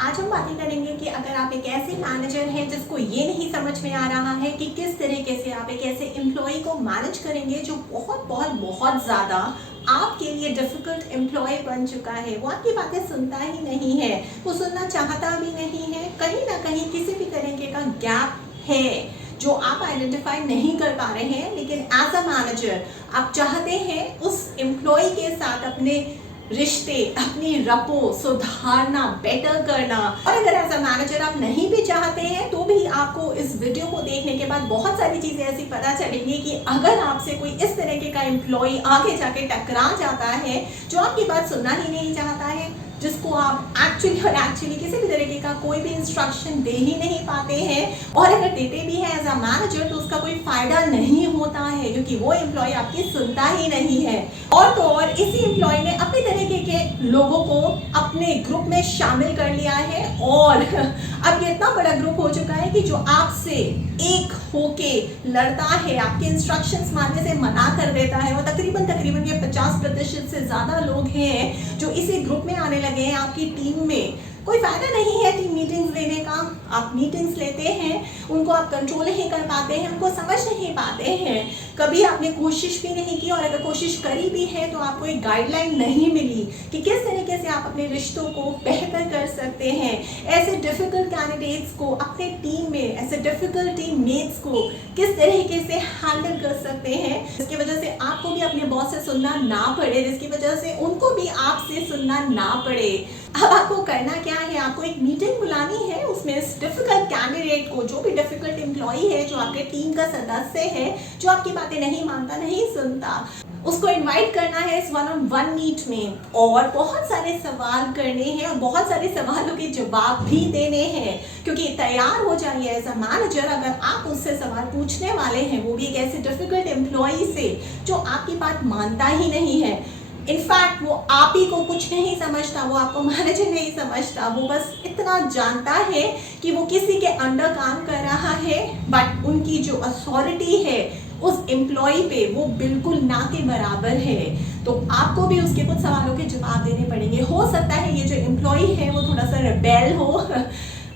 आज हम बातें करेंगे कि अगर आप एक ऐसे मैनेजर हैं जिसको ये नहीं समझ में आ रहा है कि किस तरीके से आप एक ऐसे एम्प्लॉय को मैनेज करेंगे जो बहुत बहुत बहुत ज़्यादा आपके लिए डिफिकल्ट एम्प्लॉय बन चुका है। वो आपकी बातें सुनता ही नहीं है, वो सुनना चाहता भी नहीं है। कहीं ना कहीं किसी भी तरीके का गैप है जो आप आइडेंटिफाई नहीं कर पा रहे हैं, लेकिन एज अ मैनेजर आप चाहते हैं उस एम्प्लॉय के साथ अपने रिश्ते, अपनी रपो सुधारना, बेटर करना। और अगर एज अ मैनेजर आप नहीं भी चाहते हैं तो भी आपको इस वीडियो को देखने के बाद बहुत सारी चीजें ऐसी पता चलेंगी कि अगर आपसे कोई इस तरीके का एम्प्लॉय आगे जाके टकरा जाता है जो आपकी बात सुनना ही नहीं चाहता है, जिसको आप एक्चुअली किसी भी तरीके का कोई भी इंस्ट्रक्शन दे ही नहीं पाते हैं, और अगर देते भी हैं एज अ मैनेजर तो उसका कोई फायदा नहीं होता है क्योंकि वो एम्प्लॉय आपकी सुनता ही नहीं है। और तो और इसी एम्प्लॉय ने अपने तरीके के लोगों को अपने ग्रुप में शामिल कर लिया है, और अब ये इतना बड़ा ग्रुप हो चुका है कि जो आपसे एक होके लड़ता है, आपके इंस्ट्रक्शंस मानने से मना कर देता है। और तकरीबन ये 50% से ज्यादा लोग हैं जो इसी ग्रुप में आने लगे हैं आपकी टीम में। कोई फायदा नहीं है टीम मीटिंग्स लेने का। आप मीटिंग्स लेते हैं, उनको आप कंट्रोल नहीं कर पाते हैं, उनको समझ नहीं पाते हैं। कभी आपने कोशिश भी नहीं की, और अगर कोशिश करी भी है तो आपको एक गाइडलाइन नहीं मिली कि किस तरीके से आप अपने रिश्तों को बेहतर कर सकते हैं। ऐसे डिफिकल्ट कैंडिडेट्स को अपने टीम में, ऐसे डिफिकल्ट टीम मेट्स को किस तरीके से हैंडल कर सकते हैं जिसकी वजह से आपको भी अपने बॉस से सुनना ना पड़े, जिसकी वजह से उनको भी आपसे सुनना ना पड़े। अब आपको करना क्या है, आपको एक मीटिंग बुलानी है। उसमें इस डिफिकल्ट कैंडिडेट को, जो भी डिफिकल्ट एम्प्लॉय है, जो आपके टीम का सदस्य है, जो आपकी बातें नहीं मानता, नहीं सुनता, उसको इनवाइट करना है इस वन-ऑन-वन मीट में, और बहुत सारे सवाल करने हैं और बहुत सारे सवालों के जवाब भी देने हैं। क्योंकि तैयार हो जाइए एज अ मैनेजर, अगर आप उससे सवाल पूछने वाले हैं, वो भी एक ऐसे डिफिकल्ट एम्प्लॉय से जो आपकी बात मानता ही नहीं है। इनफैक्ट वो आप ही को कुछ नहीं समझता, वो आपको मैनेजर नहीं समझता, वो बस इतना जानता है कि वो किसी के अंडर काम कर रहा है, बट उनकी जो अथॉरिटी है उस एम्प्लॉय पे वो बिल्कुल ना के बराबर है। तो आपको भी उसके कुछ सवालों के जवाब देने पड़ेंगे। हो सकता है ये जो एम्प्लॉय है वो थोड़ा सा रेबेल हो,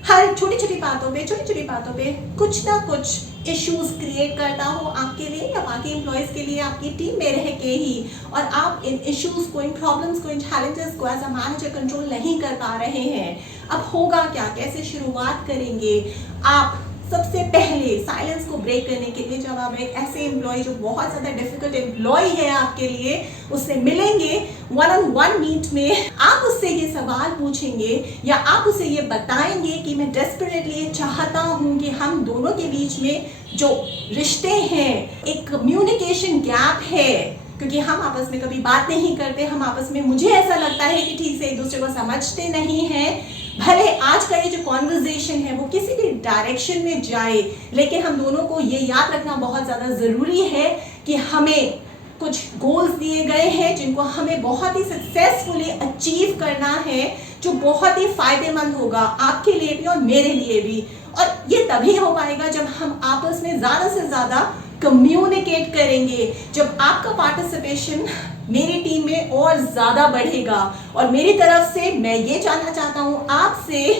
हर छोटी छोटी बातों पे कुछ ना कुछ इश्यूज क्रिएट करता हो आपके लिए या बाकी एम्प्लॉयज के लिए, आपकी टीम में रह के ही, और आप इन इश्यूज को, इन प्रॉब्लम्स को, इन चैलेंजेस को एज अ मैनेजर कंट्रोल नहीं कर पा रहे हैं। अब होगा क्या, कैसे शुरुआत करेंगे आप? सबसे पहले साइलेंस को ब्रेक करने के लिए जब आप एक ऐसे एम्प्लॉय जो बहुत ज़्यादा डिफिकल्ट एम्प्लॉय है आपके लिए, उससे मिलेंगे वन-ऑन-वन मीट में, आप उससे ये सवाल पूछेंगे या आप उसे ये बताएंगे कि मैं डेस्परेटली चाहता हूँ कि हम दोनों के बीच में जो रिश्ते हैं, एक कम्युनिकेशन गैप है, क्योंकि हम आपस में कभी बात नहीं करते, हम आपस में, मुझे ऐसा लगता है कि ठीक से एक दूसरे को समझते नहीं हैं। भले आज का ये जो कॉन्वर्जेशन है वो किसी भी डायरेक्शन में जाए, लेकिन हम दोनों को ये याद रखना बहुत ज़्यादा ज़रूरी है कि हमें कुछ गोल्स दिए गए हैं जिनको हमें बहुत ही सक्सेसफुली अचीव करना है, जो बहुत ही फायदेमंद होगा आपके लिए भी और मेरे लिए भी। और ये तभी हो पाएगा जब हम आपस में ज़्यादा से ज़्यादा कम्युनिकेट करेंगे, जब आपका पार्टिसिपेशन मेरी टीम में और ज़्यादा बढ़ेगा। और मेरी तरफ से मैं ये जानना चाहता हूँ आपसे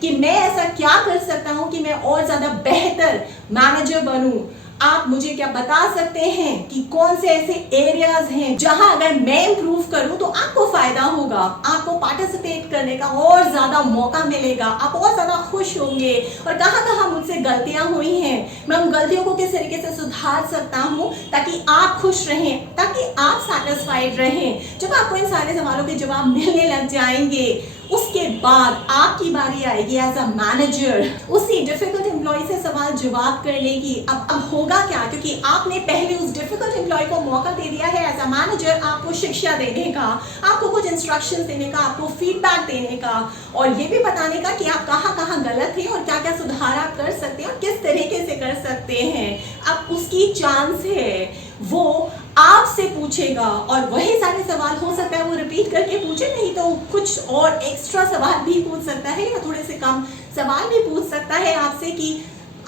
कि मैं ऐसा क्या कर सकता हूँ कि मैं और ज़्यादा बेहतर मैनेजर बनूँ। आप मुझे क्या बता सकते हैं कि कौन से ऐसे एरियाज हैं जहां अगर मैं इंप्रूव करूं तो आपको फायदा होगा, आपको पार्टिसिपेट करने का और ज्यादा मौका मिलेगा, आप और ज्यादा खुश होंगे, और कहां कहां मुझसे गलतियां हुई हैं, मैं उन गलतियों को किस तरीके से सुधार सकता हूं ताकि आप खुश रहें, ताकि आप सैटिस्फाइड रहें। जब आपको इन सारे सवालों के जवाब मिलने लग जाएंगे, उसके बाद आपकी बारी आएगी एज अ मैनेजर उसी डिफिकल्ट एम्प्लॉय से सवाल जवाब करने की। अब होगा क्या, क्योंकि आपने पहले उस डिफिकल्ट एम्प्लॉय को मौका दे दिया है एज अ मैनेजर आपको शिक्षा देने का, आपको कुछ इंस्ट्रक्शंस देने का, आपको फीडबैक देने का, और ये भी बताने का कि आप कहाँ कहाँ गलत हैं और क्या क्या सुधार आप कर सकते हैं और किस तरीके से कर सकते हैं। अब उसकी चांस है वो आपसे पूछेगा, और वही सारे सवाल हो सकता है वो रिपीट करके पूछे, नहीं तो कुछ और एक्स्ट्रा सवाल भी पूछ सकता है या थोड़े से कम सवाल भी पूछ सकता है आपसे कि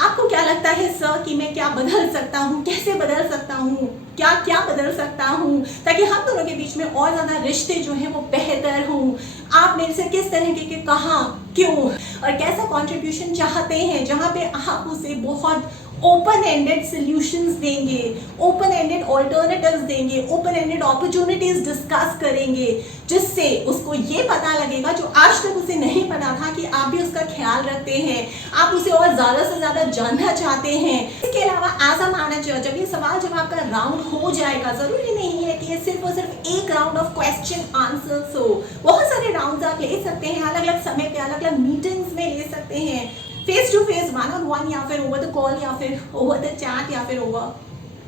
आपको क्या लगता है सर कि मैं क्या बदल सकता हूँ, कैसे बदल सकता हूँ। क्या क्या बदल सकता हूँ ताकि हम दोनों के बीच में और ज़्यादा रिश्ते जो हैं वो बेहतर हों। आप मेरे से किस तरह के कहाँ, क्यों और कैसा कंट्रीब्यूशन चाहते हैं, जहाँ पे आप उसे बहुत ओपन एंडेड सॉल्यूशंस देंगे, ओपन एंडेड ऑल्टरनेटिव्स देंगे, ओपन एंडेड अपॉर्चुनिटीज डिस्कस करेंगे, जिससे उसको ये पता लगेगा जो आज तक उसे नहीं पता था कि आप भी उसका ख्याल रखते हैं, आप उसे और ज़्यादा से ज़्यादा जानना चाहते हैं। इसके अलावा एज अ मैनेजर जब ये सवाल जवाब का राउंड हो जाएगा, ज़रूरी नहीं है कि ये सिर्फ और सिर्फ एक राउंड ऑफ क्वेश्चन आंसर्स हो, बहुत सारे राउंड्स आप ले सकते हैं, अलग अलग समय पे अलग अलग मीटिंग्स में ले सकते हैं, face to face, one on one, या फिर ओवर द कॉल, या फिर ओवर द चैट, या फिर ओवर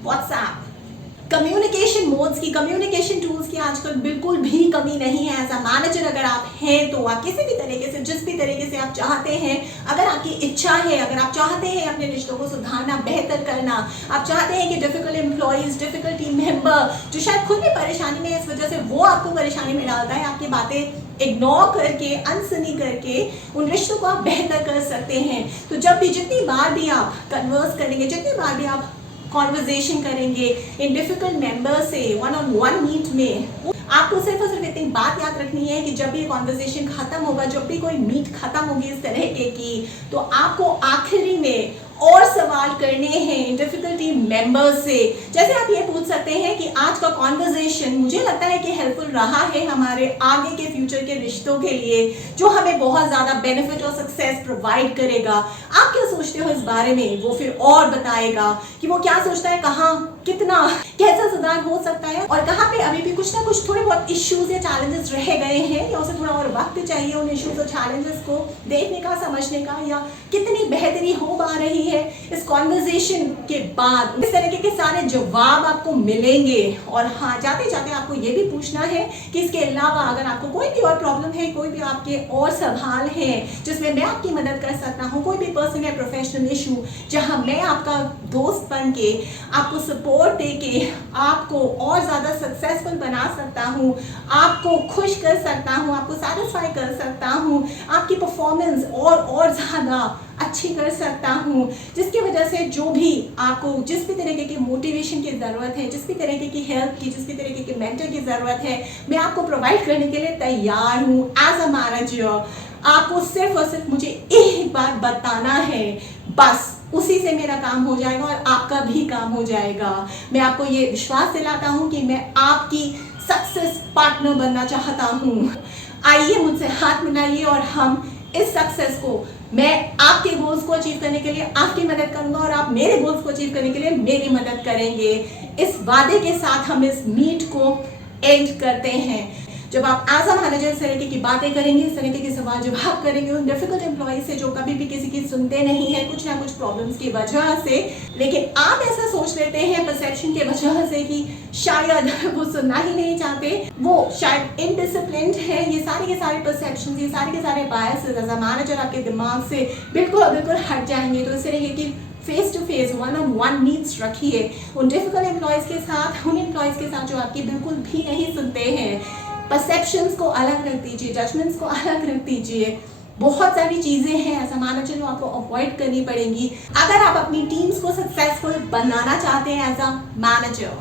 व्हाट्सएप। कम्युनिकेशन मोड्स की, कम्युनिकेशन टूल्स की आजकल बिल्कुल भी कमी नहीं है। एज अ मैनेजर अगर आप हैं तो आप किसी भी तरीके से, जिस भी तरीके से आप चाहते हैं, अगर आपकी इच्छा है, अगर आप चाहते हैं अपने रिश्तों को सुधारना, बेहतर करना, आप चाहते हैं कि difficult employees, difficult team member जो शायद खुद भी परेशानी में है, इस वजह से वो आपको परेशानी में डालता है, आपकी बातें इग्नोर करके, अनसुनी करके उन रिश्तों को आप बेहतर कर सकते हैं। तो जब भी, जितनी बार भी आप कन्वर्स करेंगे, जितनी बार भी आप कॉन्वर्जेशन करेंगे इन डिफिकल्ट मेंबर से वन ऑन वन मीट में, आपको सिर्फ और सिर्फ इतनी बात याद रखनी है कि जब भी कॉन्वर्जेशन खत्म होगा, जब भी कोई मीट खत्म होगी इस तरह की, तो आपको आखिरी में और सवाल करने हैं डिफिकल्टी मेंबर्स से। जैसे आप ये पूछ सकते हैं कि आज का कॉन्वर्जेशन मुझे लगता है कि हेल्पफुल रहा है हमारे आगे के फ्यूचर के रिश्तों के लिए, जो हमें बहुत ज़्यादा बेनिफिट और सक्सेस प्रोवाइड करेगा। आप क्या सोचते हो इस बारे में? वो फिर और बताएगा कि वो क्या सोचता है, कहाँ, कितना, कैसा सुधार हो सकता है, और कहाँ पे अभी भी कुछ ना कुछ थोड़े बहुत इश्यूज या चैलेंजेस रह गए हैं, या उसे थोड़ा और वक्त चाहिए उन इश्यूज और चैलेंजेस को देखने का, समझने का, या कितनी बेहतरी हो पा रही है। इस कॉन्वर्जेशन के बाद इस तरीके के सारे जवाब आपको मिलेंगे। और हाँ, जाते जाते आपको ये भी पूछना है कि इसके अलावा अगर आपको कोई भी और प्रॉब्लम है, कोई भी आपके और सवाल हैं जिसमें मैं आपकी मदद कर सकता हूँ, कोई भी पर्सनल या प्रोफेशनल इशू जहाँ मैं आपका दोस्त बन के, आपको सपोर्ट दे के, आपको और ज़्यादा सक्सेसफुल बना सकता हूँ, आपको खुश कर सकता हूँ, आपको सेटिस्फाई कर सकता हूँ, आपकी परफॉर्मेंस और ज़्यादा अच्छी कर सकता हूँ, जिसकी वजह से जो भी आपको जिस भी तरीके की मोटिवेशन की ज़रूरत है, जिस भी तरीके की हेल्प की, जिस भी तरीके की मेंटर की ज़रूरत है, मैं आपको प्रोवाइड करने के लिए तैयार हूँ एज अ मैनेजर। आपको सिर्फ और सिर्फ मुझे एक बात बताना है, बस उसी से मेरा काम हो जाएगा और आपका भी काम हो जाएगा। मैं आपको ये विश्वास दिलाता हूँ कि मैं आपकी सक्सेस पार्टनर बनना चाहता हूँ। आइए मुझसे हाथ मिलाइए और हम इस सक्सेस को, मैं आपके गोल्स को अचीव करने के लिए आपकी मदद करूंगा और आप मेरे गोल्स को अचीव करने के लिए मेरी मदद करेंगे। इस वादे के साथ हम इस मीट को एंड करते हैं। जब आप एज अ मैनेजर इस तरीके की बातें करेंगे, इस तरीके के सवाल जवाब करेंगे उन डिफिकल्ट एम्प्लॉय से जो कभी भी किसी की सुनते नहीं है, कुछ ना कुछ प्रॉब्लम्स की वजह से, लेकिन आप ऐसा सोच लेते हैं परसेप्शन के वजह से कि शायद वो सुनना ही नहीं चाहते, वो शायद इनडिसिप्लिन्ड है, ये सारे के सारे परसेप्शन, ये सारे के सारे बायसेस एज अ मैनेजर आपके दिमाग से बिल्कुल हट जाएंगे। तो इस तरह की face to face, one on one meets रखिए उन डिफिकल्ट एम्प्लॉयज़ के साथ, उन एम्प्लॉयज़ के साथ जो आपकी बिल्कुल भी नहीं सुनते हैं। परसेप्शंस को अलग रख दीजिए, जजमेंट्स को अलग रख दीजिए। बहुत सारी चीज़ें हैं ऐसा मैनेजर जो आपको अवॉइड करनी पड़ेंगी अगर आप अपनी टीम्स को सक्सेसफुल बनाना चाहते हैं एज अ मैनेजर।